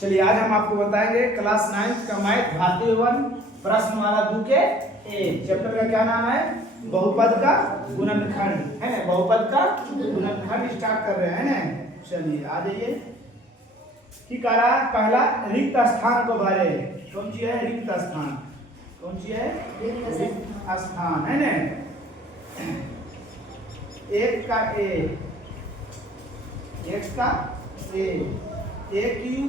चलिए आज हम आपको बताएंगे क्लास 9th का मैथ भाती 1 प्रश्नमाला 2 के चैप्टर का क्या नाम है, बहुपद का गुणनखंड है ना। बहुपद का गुणनखंड स्टार्ट कर रहे हैं ना। चलिए आ जाइए। की कह रहा है, पहला रिक्त स्थान को भरे। कौन सी है रिक्त स्थान? कौन सी है रिक्त स्थान है ना। एक का a cube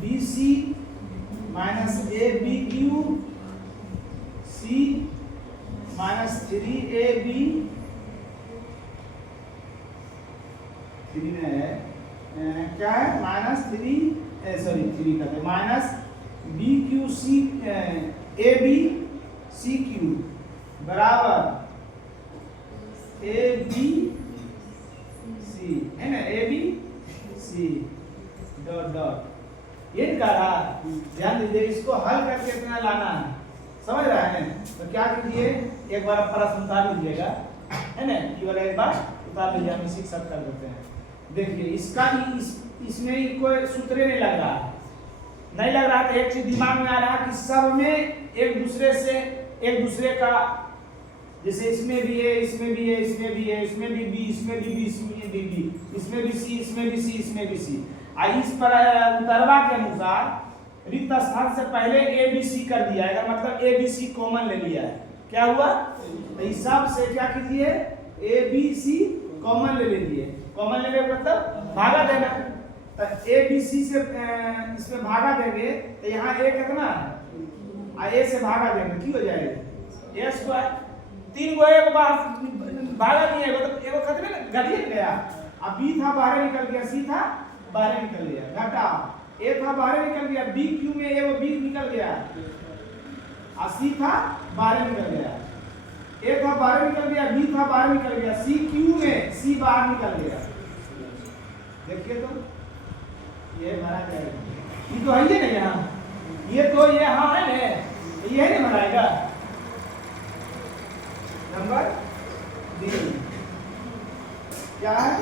b c minus a b cube c minus 3ab 3 में है क्या है माइनस 3 करते minus b cube c a b c cube बराबर ए बी सी है ना। A b c dot dot ये कह रहा, ध्यान दीजिए इसको हल करके इतना लाना है, समझ रहा है ना। तो क्या कीजिए, एक बार प्रश्न उतार लीजिएगा है ना। ये वाला एक बार उतार लीजिए, हम इसी सब कर देते हैं। देखिए इसका इसमें कोई सूत्र नहीं लग रहा है, नहीं लग रहा। तो एक चीज दिमाग में आ रहा कि सब में एक दूसरे का, जैसे इसमें भी है, इसमें भी है, इसमें भी है, इसमें भी बी, इसमें भी बी, इसमें भी बी, इसमें भी सी, इसमें भी सी, इसमें भी सी। इस पर उतरवा के अनुसार रिक्त स्थान से पहले ए बी सी कर दिया है, मतलब ए बी सी कॉमन ले लिया है। क्या हुआ? तो हिसाब से क्या कीजिए, ए बी सी कॉमन ले लीजिए। कॉमन लेने का मतलब भागा देना। तो ए बी सी से इसमें भागा देंगे तो यहाँ ए कितना है, ए से भागा देंगे की हो जाएगा ए स्क्वायर। 3 गो एक बार भागा नहीं है, मतलब एगो खत्म ना घटिए गया। अब बी था बाहर निकल गया, सी था बाहर निकल गया, घटा। ए था बाहर निकल गया, बी क्यू में एगो बी निकल गया, और सी था बाहर निकल गया। ए था बाहर निकल गया, बी था बाहर निकल गया, सी क्यू में सी बाहर निकल गया। देखिए तो ये भरा जाएगा, ये तो है ही ना यहाँ, ये तो ये हाँ है ना, ये नहीं भराएगा। नंबर डी क्या है,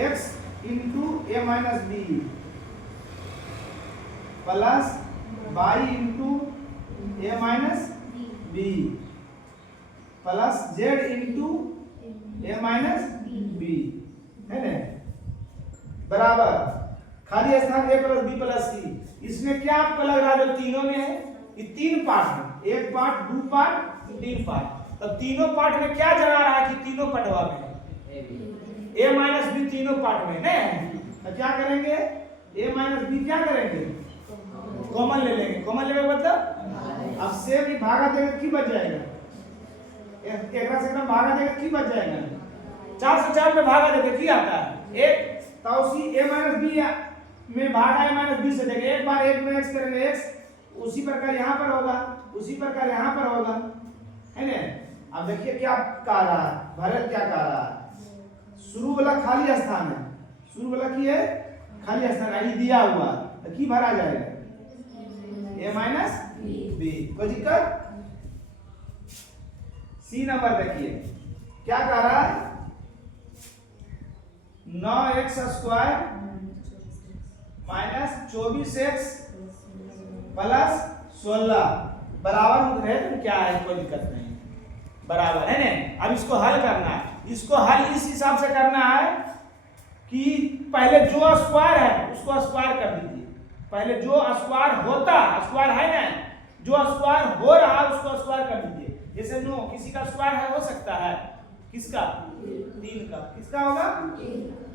x into A minus B plus Y into A minus B plus Z into A minus B है ना, बराबर खाली स्थान A plus B plus C. इसमें क्या आपको लग रहा है, जो तीनों में है ये 3 पार्ट है, 1 पार्ट 2 पार्ट 3 पार्ट। तो तीनों पार्ट में क्या जगा रहा है कि तीनों पटवा में a माइनस बी तीनों पार्ट में है। तो क्या करेंगे, a माइनस बी क्या करेंगे, कॉमन ले लेंगे। कॉमन लेने का मतलब अब से भी भागा देगा की बच जाएगा, एक से एकदम भागा देगा की बच जाएगा। 4 से 4 में भागा देगा की आता है एक। तो उसी a माइनस बी में भागा a माइनस बी से देंगे, एक बार 1 में x करेंगे x, उसी प्रकार यहाँ पर होगा, उसी प्रकार यहाँ पर होगा है ना। अब देखिए क्या कह रहा है, भरत क्या कह रहा है, शुरू वाला खाली स्थान है, शुरू वाला की है खाली स्थान है, दिया हुआ तो की भरा जाएगा a माइनस बी। कोई दिक्कत? सी नंबर देखिए क्या कह रहा है, 9x square minus 24x plus 16 बराबर है। तो क्या है, कोई दिक्कत नहीं, बराबर है ना। अब इसको हल करना है, इसको हल इस हिसाब से करना है कि पहले जो स्क्वायर है उसको स्क्वायर कर दीजिए। पहले जो स्क्वायर होता, स्क्वायर है ना, जो स्क्वायर हो रहा है उसको स्क्वायर कर दीजिए। जैसे 9 किसी का स्क्वायर है, हो सकता है किसका, 3 का। किसका होगा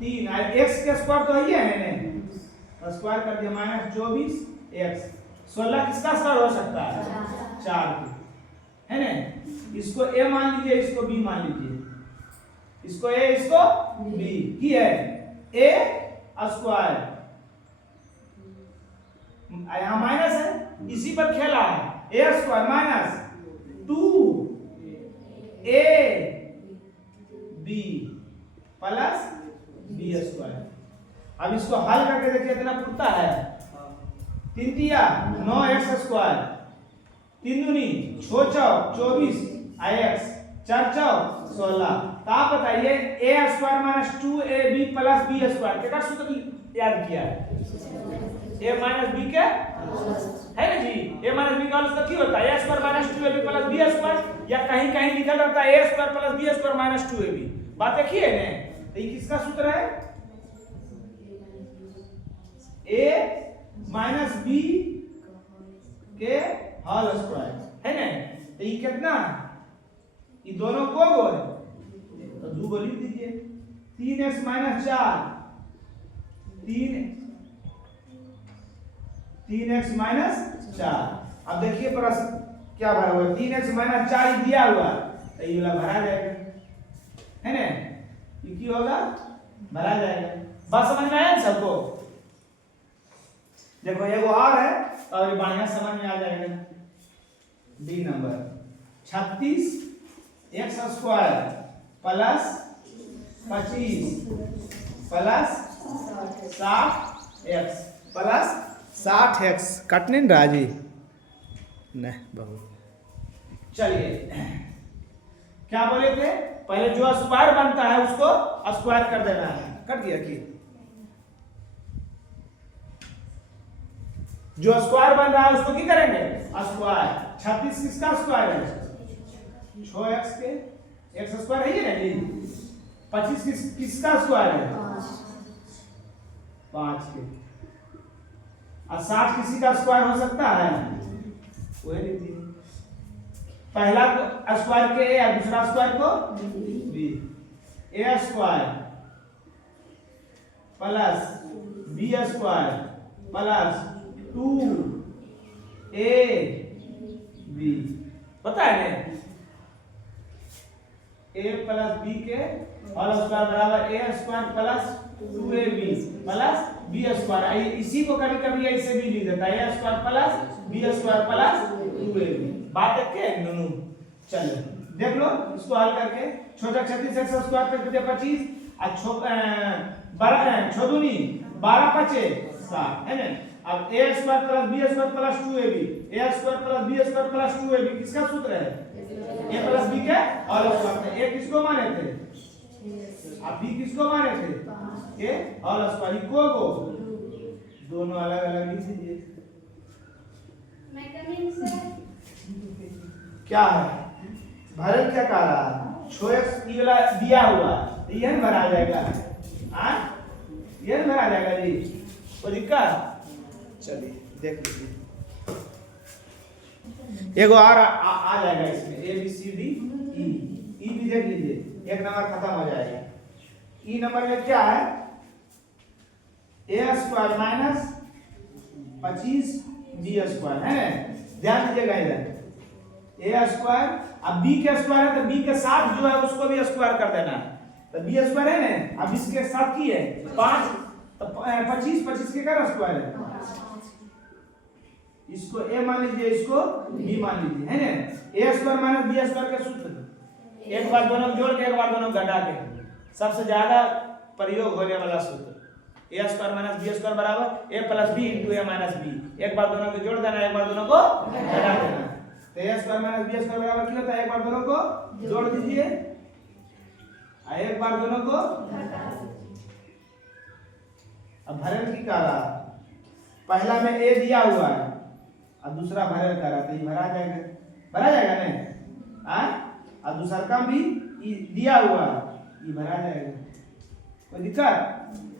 3। x के स्क्वायर तो है ना, स्क्वायर कर दिया माइनस 24x। 16 किसका स्क्वायर हो सकता है, 4 है ना। इसको a मान लीजिए, इसको b मान लीजिए, इसको a इसको b की है a स्क्वायर, यहाँ माइनस है, इसी पर खेला है। a square minus 2ab plus b square. अब इसको हल करके देखिए इतना पुरता है, 3 दिया 9x स्क्वायर, 3 दूनी 6 चौक 24 x 4 चौक 16। तो आप बताइए a square minus 2ab plus b square क्या सूत्र याद किया है a माइनस बी के है ना जी, a माइनस बी का मतलब क्या होता है a square minus 2ab plus b square, या कहीं कहीं लिखा रहता है a square plus b square minus 2ab। बात देखिए ना, तो ये किसका सूत्र है a माइनस b के होल स्क्वायर है ना। तो ये कितना, ये दोनों को है तो दो को लिख दीजिए 3x माइनस 4 3x माइनस 4। अब देखिए प्रश्न क्या भरा हुआ है, 3x माइनस 4 दिया हुआ तो ये वाला भरा जाएगा है ना, ये क्या होगा भरा जाएगा। बात समझ में आया सबको? देखो एगो और है और ये बढ़िया समझ में आ जाएगा। D number 36x square plus 25 plus 60x plus 60x कटने न राजी नहीं बहुत। चलिए क्या बोले थे, पहले जो स्क्वायर बनता है उसको स्क्वायर कर देना है, कर दिया कि जो स्क्वायर बन रहा है उसको क्या करेंगे स्क्वायर। 36 किसका स्क्वायर है 6x के, x स्क्वायर है ना जी। 25 किसका स्क्वायर है 5 के, और 60 किसी का स्क्वायर हो सकता है वही लीजिए, पहला स्क्वायर के a और दूसरा स्क्वायर को b। a square plus b square plus 2ab पता है ना, a प्लस b के होल स्क्वायर बराबर a square plus 2ab plus b square. इसी को कभी कभी ऐसे भी लिख देता है a square plus b square plus 2ab। बात है क्या दोनों? चलो देख लो इसको हल करके, छोटा 36x स्क्वायर पे कितने 25 और छोदुनी 12 5 7 है ना। अब a square plus b square plus 2ab, a square plus b square plus 2ab किसका सूत्र है a प्लस b के होल स्क्वायर। a किसको माने थे अब b किसको माने थे a होल स्क्वायर को दोनों अलग अलग लिख दीजिए। क्या है भरत क्या कह रहा है 6x ये वाला दिया हुआ ये न भरा जाएगा, हां ये न भरा जाएगा जी, कोई दिक्कत? चलिए देख लीजिए एगो और आ जाएगा इसमें a b c d e भी देख लीजिए, एक नंबर खत्म हो जाएगा। e नंबर में क्या है a square minus 25 b square है, ध्यान दीजिएगा इधर a स्क्वायर, अब b के स्क्वायर है तो b के साथ जो है उसको भी स्क्वायर कर देना है, तो b स्क्वायर है ना, अब इसके साथ की है 5 तो 25 के का स्क्वायर है, इसको a मान लीजिए इसको b मान लीजिए है ना। a square minus b square का सूत्र एक बार दोनों जोड़ के एक बार दोनों घटा के, सबसे ज्यादा प्रयोग होने वाला सूत्र a square minus b square बराबर a plus b into a minus b। एक बार दोनों को जोड़ देना, एक बार दोनों को घटा देना, तो a square minus b square बराबर क्या होता है, एक बार दोनों को जोड़ दीजिए और एक बार दोनों को घटा दीजिए। अब भरण की कह रहा पहला में a दिया हुआ है और दूसरा भरण कर रहा, तो ये भरा जाएगा ना, हां और दूसरा का भी दिया हुआ ये भरा जाएगा, कोई दिक्कत?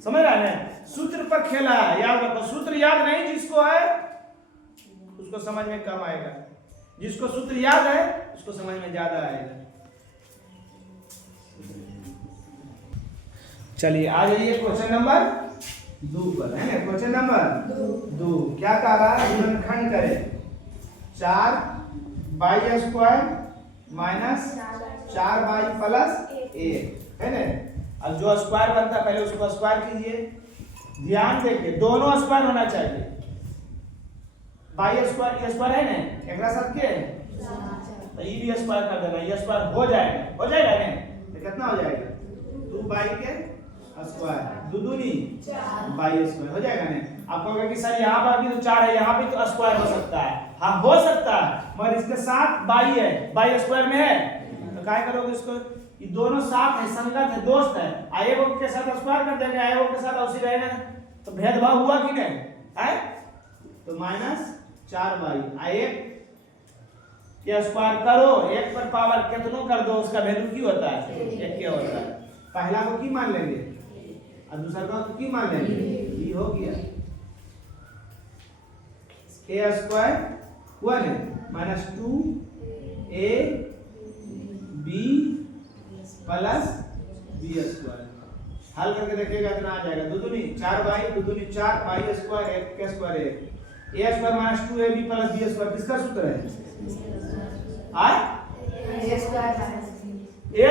समझ रहा है? सूत्र पर खेला है, याद रखो सूत्र याद नहीं जिसको है उसको समझ में कम आएगा, जिसको सूत्र याद है उसको समझ में ज्यादा आएगा। चलिए आ जाइए क्वेश्चन नंबर 2 पर है ना। क्वेश्चन नंबर 2 क्या कह रहा है, गुणनखंड करें 4y square minus 4y plus 1 है ना। अब जो स्क्वायर बनता है पहले उसको स्क्वायर कीजिए, ध्यान देखिए दोनों स्क्वायर होना चाहिए, y स्क्वायर ये स्क्वायर है ना, एक साथ के तो ये भी स्क्वायर कर देना, ये स्क्वायर हो जाएगा ना, तो कितना हो जाएगा 2y के स्क्वायर, दो दूनी 4y स्क्वायर हो जाएगा ना। आप कहोगे कि सर यहाँ पर भी तो 4 है, यहाँ भी तो स्क्वायर हो सकता है, हाँ हो सकता है, मगर इसके साथ y है, y स्क्वायर में है तो क्या करोगे इसको, ये दोनों साथ है, संगत है, दोस्त है, आएगो के साथ स्क्वायर कर देंगे, आएगो के साथ उसी रहेगा तो भेदभाव हुआ कि नहीं है? तो -4y एक के स्क्वायर करो, एक पर पावर कितनो कर दो उसका वैल्यू की होता है? एक के होता है। पहला को की मान लेंगे और दूसरा को की मान लेंगे, ये हो गया a स्क्वायर हुआ नहीं -2ab प्लस b स्क्वायर। हल करके देखिएगा इतना आ जाएगा, दो दूनी 4y, दो दूनी 4 y स्क्वायर, एक के स्क्वायर एक a square -2ab plus b square किसका सूत्र है? आ a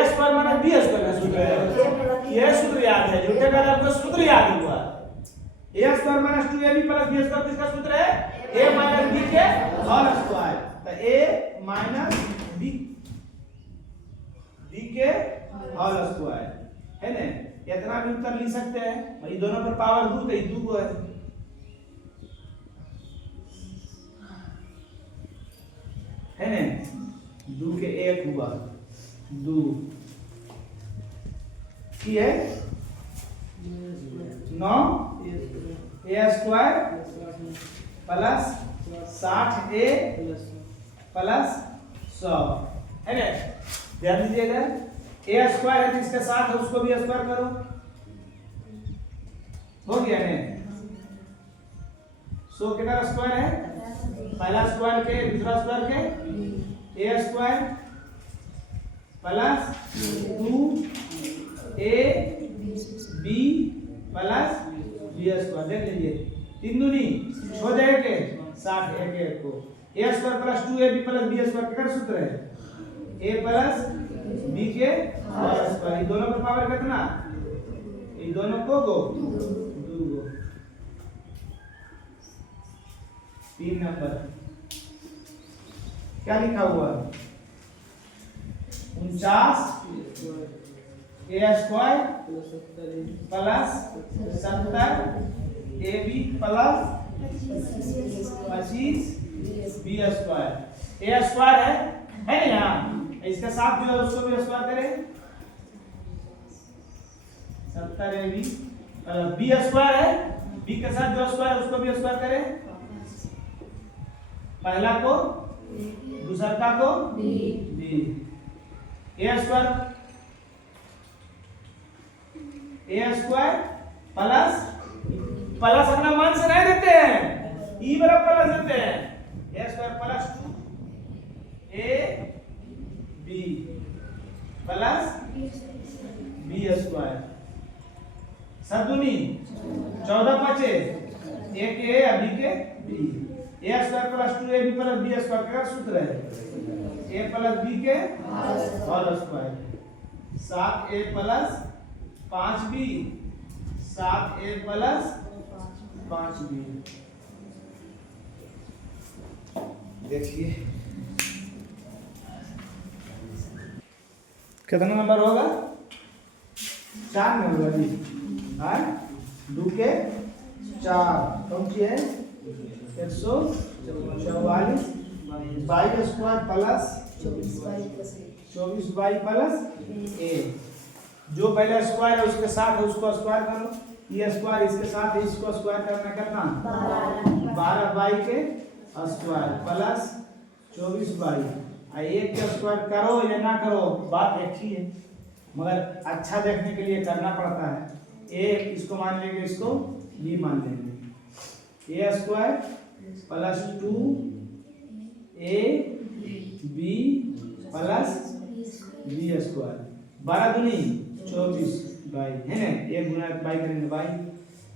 square minus b square का सूत्र है। ये सूत्र याद है, झूठे का आपको सूत्र याद हुआ। a square minus 2ab plus b square किसका सूत्र है? a माइनस b के होल स्क्वायर। तो a माइनस b के होल स्क्वायर है ना, इतना भी उत्तर लिख सकते हैं। ये दोनों पर पावर 2 तो ये 2 को है ना, 2 के 1 हुआ 2 की है 9 a square plus 60a plus 100 है ना। ध्यान दीजिएगा, a स्क्वायर है तो इसके साथ है उसको भी स्क्वायर करो, हो गया है। 100 कितना स्क्वायर है? पहला स्क्वायर के दूसरा स्क्वायर के a square plus 2ab plus b square. देख लीजिए 3 दूनी हो जाएगा 60, एक को a square plus 2ab plus b square कितना सूत्र है? a प्लस b के होल स्क्वायर। ये दोनों पर पावर कितना? ये दोनों को 2 गो। 3 नंबर क्या लिखा हुआ? 49 a square plus 70 ab plus 25 b square. a square है ना यहाँ, इसके साथ जो है उसको भी स्क्वायर करें, 70ab b स्क्वायर है, b के साथ जो स्क्वायर उसको भी स्क्वायर करें, पहला को दूसरा को b। a स्क्वायर प्लस अपना मान से नहीं देते हैं, ई वाला प्लस देते हैं। a square plus 2ab plus b square सदुनी 14 बचे, एक a b के b। a square plus 2ab plus b square का सूत्र है? a प्लस b के whole square. 7a plus 5b 7a plus 5b। देखिए कितना नंबर होगा? 4 नंबर जी। 2 के 4 कौन सी है? 144 y square plus 24y plus a। जो पहला स्क्वायर है उसके साथ है उसको स्क्वायर करो, ये स्क्वायर इसके साथ है इसको स्क्वायर करना कितना? 12y के स्क्वायर प्लस 24y। एक का स्क्वायर करो या ना करो बात एक ही है, मगर अच्छा देखने के लिए करना पड़ता है। a इसको मान लेंगे, इसको b मान लेंगे। a square plus 2ab plus b square 12 दूनी 24y है ना, 1 गुना y करेंगे y।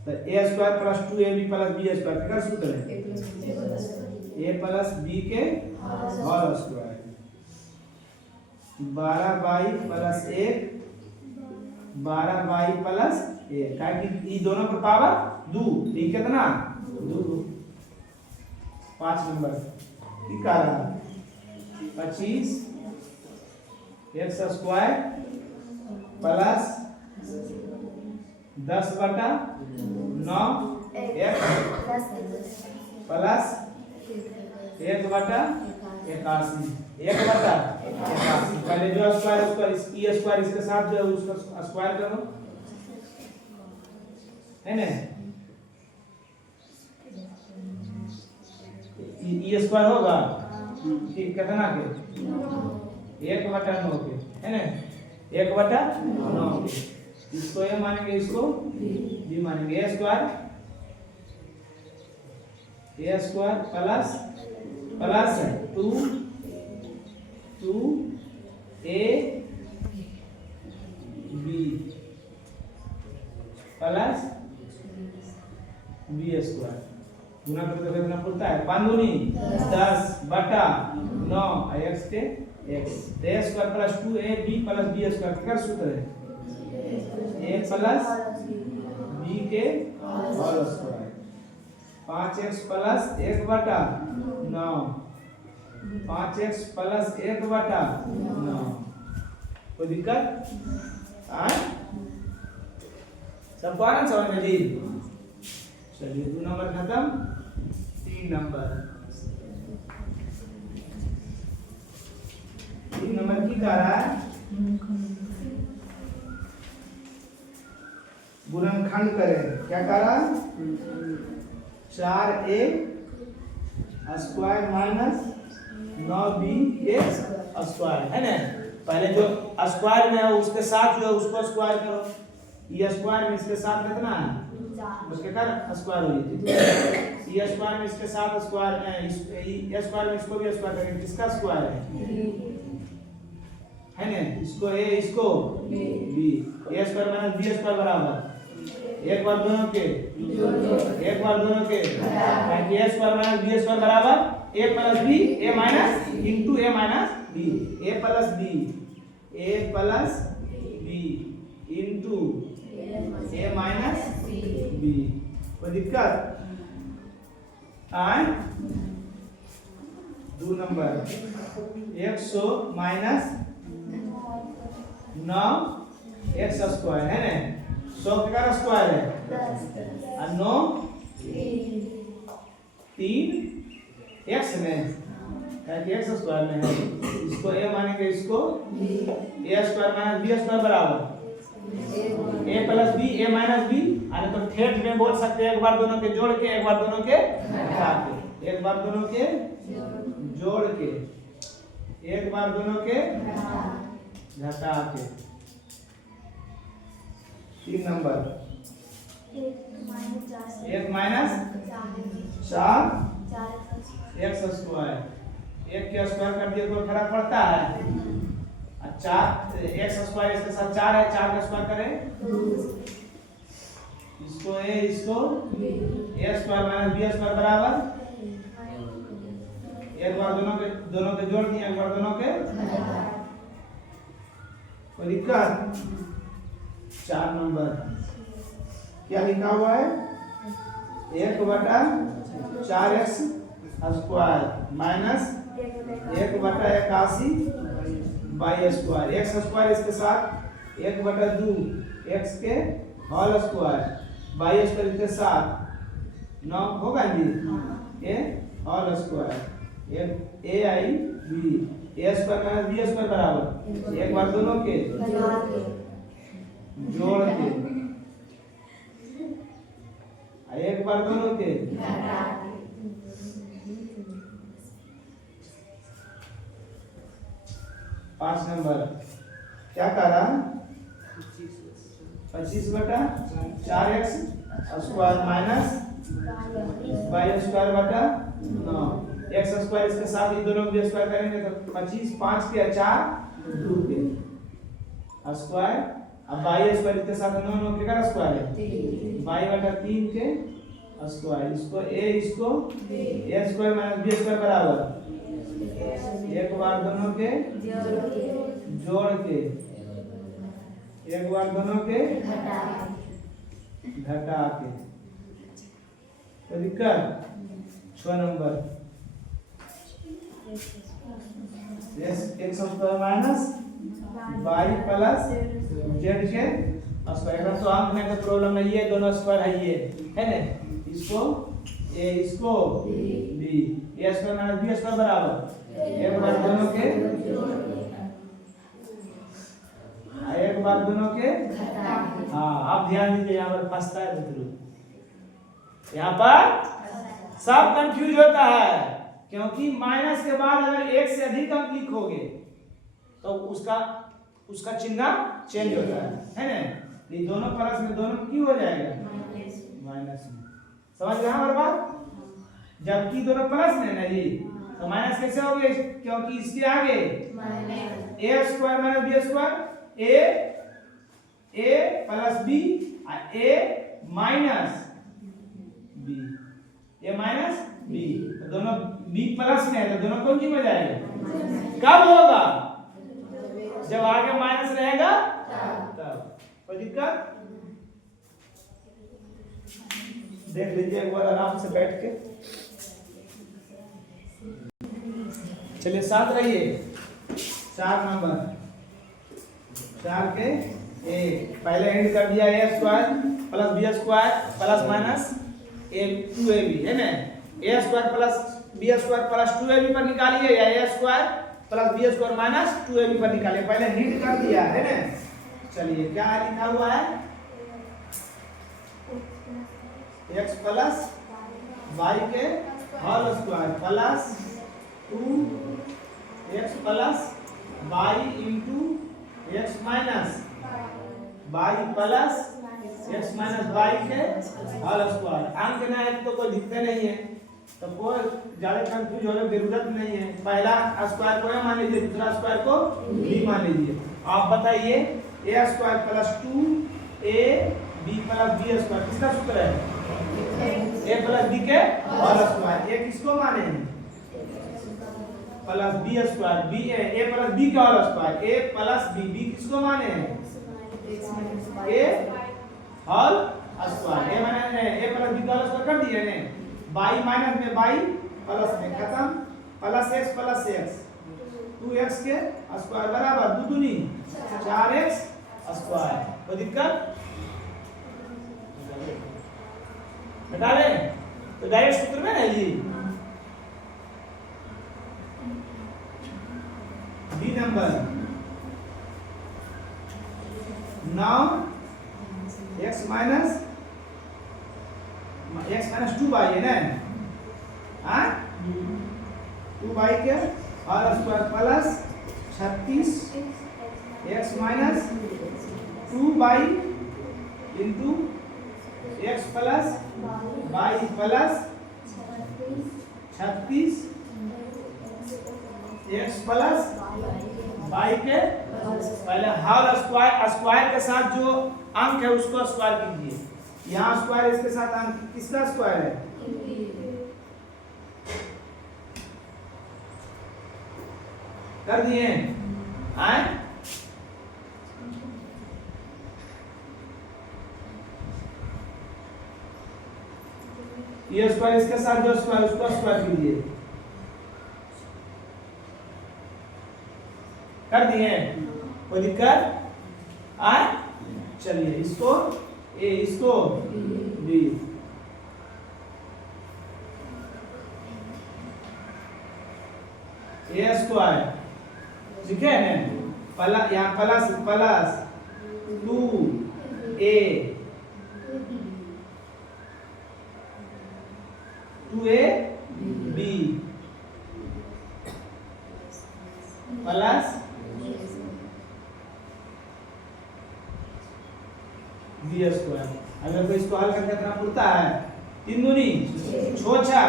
तो a square plus 2ab plus b square का सूत्र है? a प्लस b के whole square. 12y plus 1 12y plus 1 का कि ये दोनों पर पावर 2, ये कितना? 2। 5 नंबर की कारण 25 x square plus 10/9 x plus 1/81 पहले जो स्क्वायर उसका ई स्क्वायर इसके साथ जो है उसका स्क्वायर करो है ना। ई स्क्वायर होगा ठीक कितना के 1/9 के है ना 1/9 के इसको ए मानेंगे इसको बी मानेंगे a square plus plus 2a b plus b square गुना करते तो कितना पड़ता है 5 दूनी 10/9 x के x a square plus 2ab plus b square का सूत्र है a प्लस b के whole square 5x plus 1/9 5x plus 1/9 कोई दिक्कत सबको आ रहा समझ में जी चलिए 2 नंबर खत्म 3 नंबर की कह रहा है गुणनखंड करें क्या कह रहा 4a square minus 9b square है ना पहले जो स्क्वायर में है उसके साथ जो है उसको स्क्वायर करो ये स्क्वायर में इसके साथ कितना है उसके कर स्क्वायर हो जाती ये स्क्वायर में इसके साथ स्क्वायर ये स्क्वायर में इसको भी स्क्वायर करेंगे किसका स्क्वायर है ना इसको a इसको b a square minus b square बराबर एक बार दोनों के ताकि a square minus b square बराबर a plus b a minus into a minus b a plus b into a minus b कोई दिक्कत आए 2 नंबर 100 माइनस 9 x स्क्वायर है ना 100 का स्क्वायर है और 9 3 x में ताकि x स्क्वायर में है इसको a मानेंगे इसको a square minus b square बराबर a plus b a minus b अरे तो ठेठ में बोल सकते हैं एक बार दोनों के जोड़ के एक बार दोनों के घटा के एक बार दोनों के जोड़ के एक बार दोनों के घटा के 3 नंबर 1 माइनस 4 x स्क्वायर 1 के स्क्वायर कर दिए तो फर्क पड़ता है 4 x स्क्वायर इसके साथ 4 है 4 का स्क्वायर करें इसको a इसको a square minus b square बराबर एक बार दोनों के जोड़ दिए एक बार दोनों के कोई दिक्कत 4 नंबर क्या लिखा हुआ है 1/4x square minus 1/81 y square x square इसके साथ 1/2 x के होल स्क्वायर y स्क्वायर इसके साथ 9 होगा जी a whole square a i b a square minus b square बराबर एक बार दोनों के जोड़ के एक बार दोनों के 5 नंबर क्या कह रहा 25/4x square minus y square बटा 9 x स्क्वायर इसके साथ ये दोनों भी स्क्वायर करेंगे तो 25 5 के 4 2 के स्क्वायर अब y स्क्वायर इसके साथ 9 9 के का स्क्वायर है y बटा 3 के स्क्वायर इसको a इसको a square minus b square बराबर एक बार दोनों के जोड़ के एक बार दोनों के घटा के तो दिक्कत 6 number x square minus y plus z के स्क्वायर तो अंक में तो प्रॉब्लम नहीं है दोनों स्क्वायर है ये है ना इसको a इसको b a square minus b square बराबर एक बार दोनों के हाँ आप ध्यान दीजिए यहाँ पर फंसता है मित्रों यहाँ पर सब कंफ्यूज होता है क्योंकि माइनस के बाद अगर एक से अधिक अंक लिखोगे तो उसका चिन्ह चेंज होता है ना। ये दोनों प्लस में दोनों क्यों हो जाएगा माइनस में। समझ गए हमारी बात। जबकि दोनों प्लस में ना जी तो माइनस कैसे हो गए, क्योंकि इसके आगे ए स्क्वायर माइनस बी स्क्वायर ए प्लस बी ए माइनस बी तो दोनों बी प्लस में है तो दोनों कौन सी में जाएगा। कब होगा जब आगे माइनस रहेगा तब। कोई दिक्कत देख लीजिए एक बार आराम से बैठ के। चलिए साथ रहिए। 4 नंबर 4 के ए पहले एंड कर दिया A square plus B square plus minus A 2ab है ना। A square plus B square plus 2ab पर निकालिए या A square plus B square minus 2ab पर निकालिए। पहले हिंट कर दिया है ना। चलिए क्या लिखा हुआ है x प्लस y के whole square plus 2x plus y into x minus y plus x minus y के होल स्क्वायर। अंक ना है तो कोई दिक्कत नहीं है, तो कोई ज्यादा कंफ्यूज होने की जरूरत नहीं है। पहला स्क्वायर को मान लीजिए, दूसरा स्क्वायर को b मान लीजिए। आप बताइए a square plus 2ab plus b square किसका सूत्र है a प्लस b के होल स्क्वायर। a किसको माने हैं plus b square b a plus b का whole square a plus b किसको माने हैं a होल स्क्वायर। a माने a प्लस b का होल स्क्वायर कर दिए ने। y माइनस में y प्लस में खत्म प्लस x 2x के स्क्वायर बराबर 2 दूनी 4x स्क्वायर। कोई दिक्कत बता रहे तो डायरेक्ट सूत्र में है जी। B number 9 x minus 2y है ना। हाँ 2y के और square plus 36 x minus 2y into x plus y plus 36 x plus y के पहले होल स्क्वायर के साथ जो अंक है उसको स्क्वायर कीजिए। यहाँ स्क्वायर इसके साथ अंक किसका स्क्वायर है कर दिए आए। ये स्क्वायर इसके साथ जो स्क्वायर उसको स्क्वायर कीजिए कर दिए। कोई दिक्कत आए। चलिए इसको ए इसको बी ए स्क्वायर ठीक है ना। यहाँ plus 2ab plus B square. अगर कोई इसको हल करके कितना पूछता है 3 दूनी 6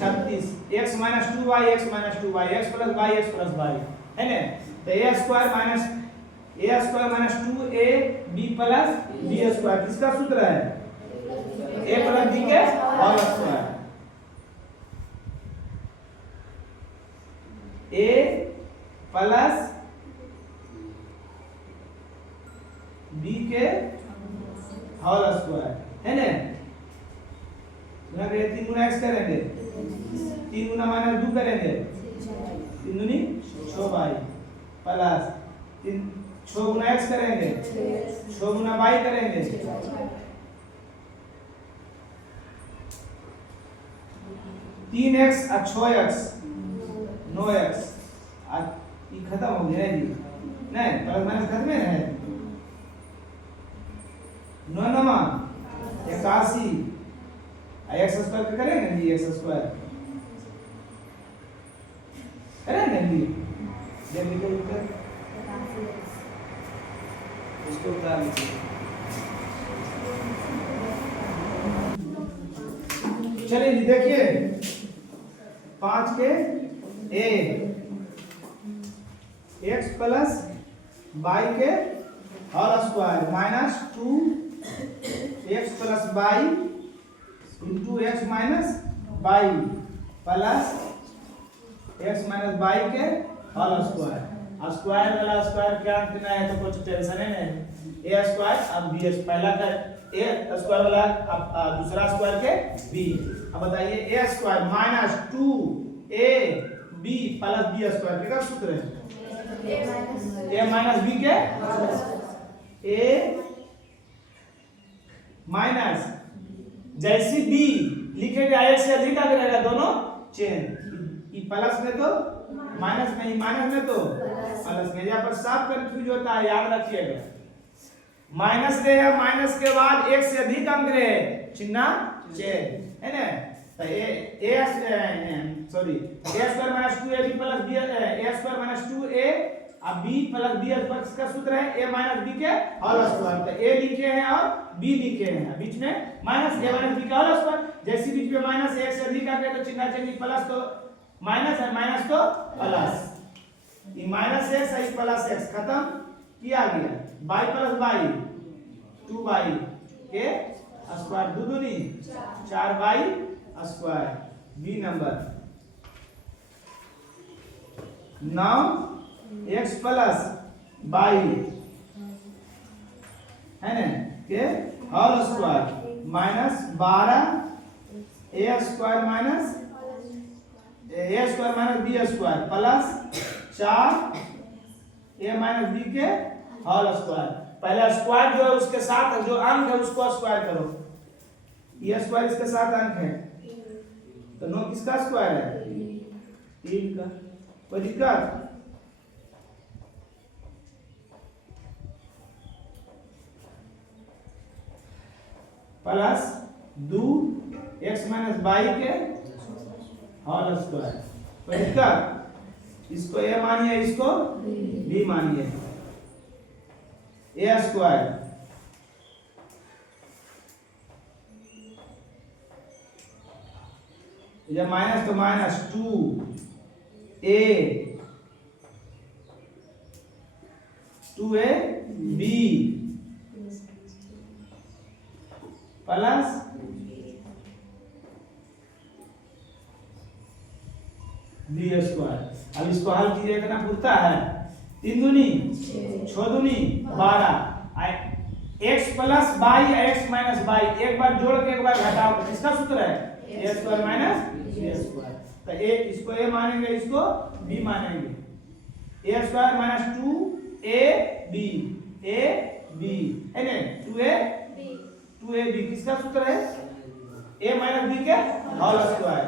36 x minus 2y x plus y है ना। तो a square minus 2ab plus b square किसका सूत्र है a प्लस b के whole square. a plus b के होल स्क्वायर है ना। 3 गुना x करेंगे 3 गुना माइनस 2 करेंगे 3 दूनी 6y प्लस 6 गुना x करेंगे 6 गुना y करेंगे 3x और 6x 9x ये खत्म हो गया जी नहीं प्लस माइनस खत्म है 9 81 x स्क्वायर करेंगे जी x स्क्वायर करेंगे बी। जल्दी को उत्तर इसको उतार लीजिए। चलिए जी देखिए 5 के ए x प्लस बाई के whole square minus 2 x plus Y into X minus Y plus X minus Y के होल स्क्वायर। स्क्वायर वाला स्क्वायर क्या करना है तो कुछ टेंशन है नहीं। ए स्क्वायर अब बी पहला का ए स्क्वायर वाला अब दूसरा स्क्वायर के बी। अब बताइए A square minus 2 A B plus B square का सूत्र है ए माइनस बी के ए माइनस जैसी बी लिखेगा एक से अधिक आ रहेगा दोनों चेन ई प्लस में तो माइनस में, माइनस में तो प्लस में। यहाँ पर साफ कंफ्यूज होता है, याद रखिएगा। माइनस रहे माइनस के बाद एक से अधिक अंक रहे चिन्ह चेन है ना। तो A sorry A square minus 2ab plus B A square minus 2a अब b प्लस b का सूत्र है a माइनस b के होल स्क्वायर। तो a लिखे हैं और b लिखे हैं, बीच में माइनस a माइनस b का होल स्क्वायर। जैसे बीच में माइनस एक से अधिक आ गया तो चिन्ह चेंज प्लस तो माइनस है माइनस तो प्लस, ये माइनस एक्स है प्लस एक्स खत्म किया गया। बाई प्लस बाई 2y के स्क्वायर दो दूनी 4y square B number. Now x plus by है ना के whole square minus 12 A square minus A square minus B square plus 4 A minus B के होल स्क्वायर। पहला स्क्वायर जो है उसके साथ जो अंक है उसको स्क्वायर करो। ये स्क्वायर इसके साथ अंक है तो 9 किसका स्क्वायर है 3 का। कोई दिक्कत प्लस 2 एक्स माइनस बाई के होल स्क्वायर। कोई दिक्कत इसको ए मानिए इसको बी मानिए। ए स्क्वायर जब माइनस तो minus 2a B plus B square. अब इसको हल कीजिए कितना पूछता है 3 दूनी 6 दूनी 12 x plus by x minus by एक बार जोड़ के एक बार घटाओ किसका सूत्र है A square minus B square. तो ए इसको ए मानेंगे इसको बी मानेंगे। ए स्क्वायर माइनस 2ab है ना 2ab किसका सूत्र है ए माइनस बी के होल स्क्वायर।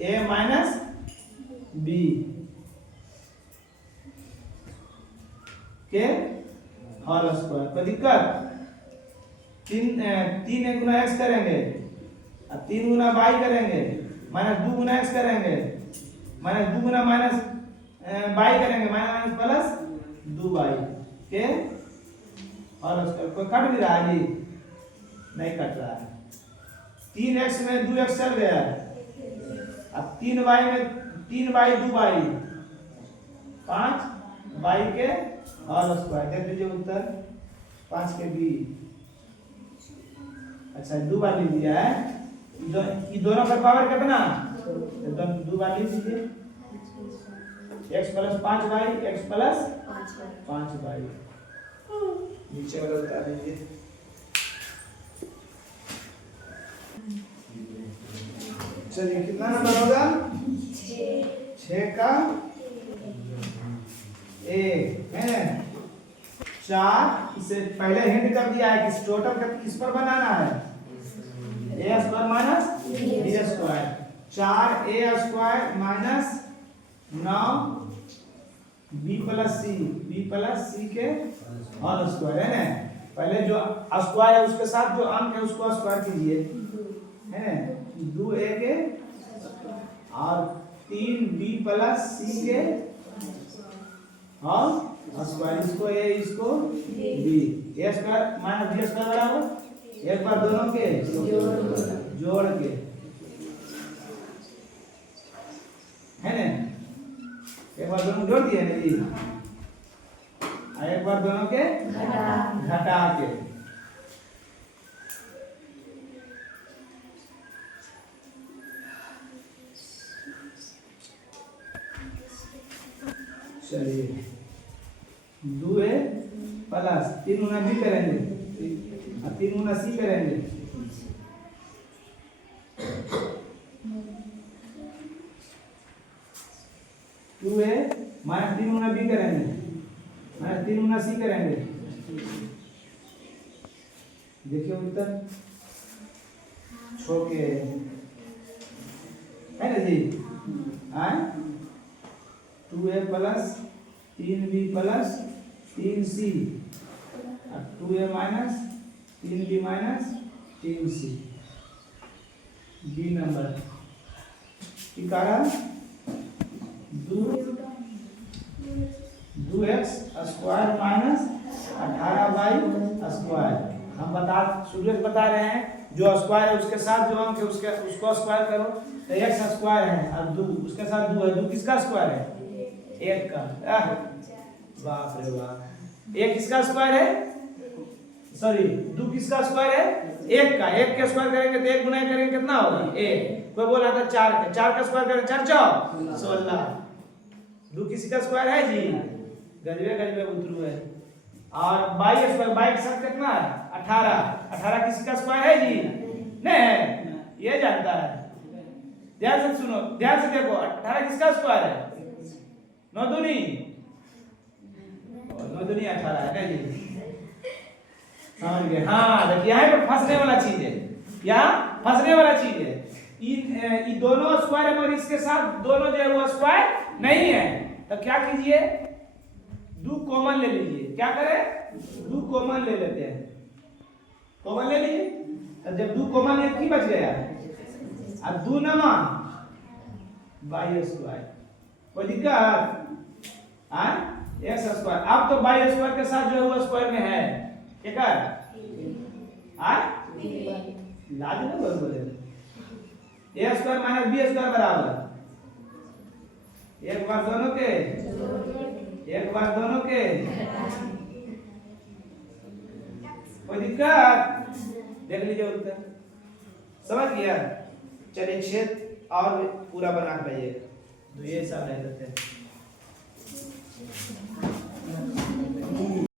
ए माइनस बी के होल स्क्वायर। कोई दिक्कत 3 गुना एक्स करेंगे अब 3 गुना वाई करेंगे माइनस 2 गुना एक्स करेंगे माइनस 2 गुना माइनस बाई करेंगे माइनस प्लस 2y के होल स्क्वायर। कोई कट भी रहा है जी नहीं कट रहा है। 3x में 2x चल गया अब 3y में 3y 2y 5y के होल स्क्वायर। देख लीजिए उत्तर 5 के बी। अच्छा 2 बार लिख दिया है ये दोनों का पावर कितना 2 बार लिख दीजिए x plus 5y x plus 5y नीचे वाला उतार लीजिए। चलिए कितना नंबर होगा 6 का ए है 4। इसे पहले हिंट कर दिया है कि टोटल किस पर बनाना है A square minus B square. 4a square minus 9 b plus C के होल स्क्वायर है ना। पहले जो स्क्वायर है उसके साथ जो अंक है उसको स्क्वायर कीजिए, है 2a के और 3b प्लस c के और स्क्वायर, इसको a इसको b, a square minus b square बराबर एक बार दोनों के जोड़ के, है ना, एक बार दोनों जोड़ दिए ना जी, एक बार दोनों के घटा के, चलिए 2a प्लस 3 गुना b करेंगे और 3 गुना c करेंगे, टू ए माइनस 3 गुना b करेंगे माइनस 3 गुना c करेंगे, देखिए उत्तर छोके है ना जी, 2a plus 3b plus 3c और 2a minus 3b minus 3c, B number की कारण 2x square minus 18y square. हम शुरू से बता रहे हैं जो स्क्वायर है उसके साथ जो अंक है उसको स्क्वायर करो, तो x स्क्वायर है और 2 उसके साथ 2 है, 2 किसका स्क्वायर है? 1 का। बाप रे बाप, 1 किसका स्क्वायर है? सॉरी 2 किसका स्क्वायर है? 1 का। 1 के स्क्वायर करेंगे तो 1 गुना करेंगे कितना होगा? 1। कोई बोला था 4 का, 4 का स्क्वायर करेंगे 4 4 16। 2 किसी का स्क्वायर है जी? गजबे उतरू है। और 22 स्क्वायर, 22 के साथ कितना है? 18। 18 किसी का स्क्वायर है जी? नहीं है, ये जानता है। ध्यान से सुनो, ध्यान से देखो, 18 किसका स्क्वायर है? 9 दूनी 18 है ना जी, समझ गए? हाँ देखिए यहाँ पे फंसने वाला चीज है, यहाँ फंसने वाला चीज है। इन दोनों स्क्वायर है, मगर इसके साथ दोनों जो है वो स्क्वायर नहीं है, तो क्या कीजिए? 2 कॉमन ले लीजिए। क्या करें? 2 कॉमन ले लेते हैं। कॉमन ले लीजिए, तो जब 2 कॉमन ले की बच गया, अब 2 नमा 22 स्क्वायर, कोई दिक्कत? x square. अब तो 22 स्क्वायर के साथ जो है वो स्क्वायर में है, ठीक है? लाज ना बोले, a square minus b square बराबर, एक बार दोनों के, एक बार दोनों के, कोई दिक्कत? देख लीजिए उत्तर, समझ गया? चलिए छेद और पूरा बना के लाइए, तो ये सब ले लेते हैं।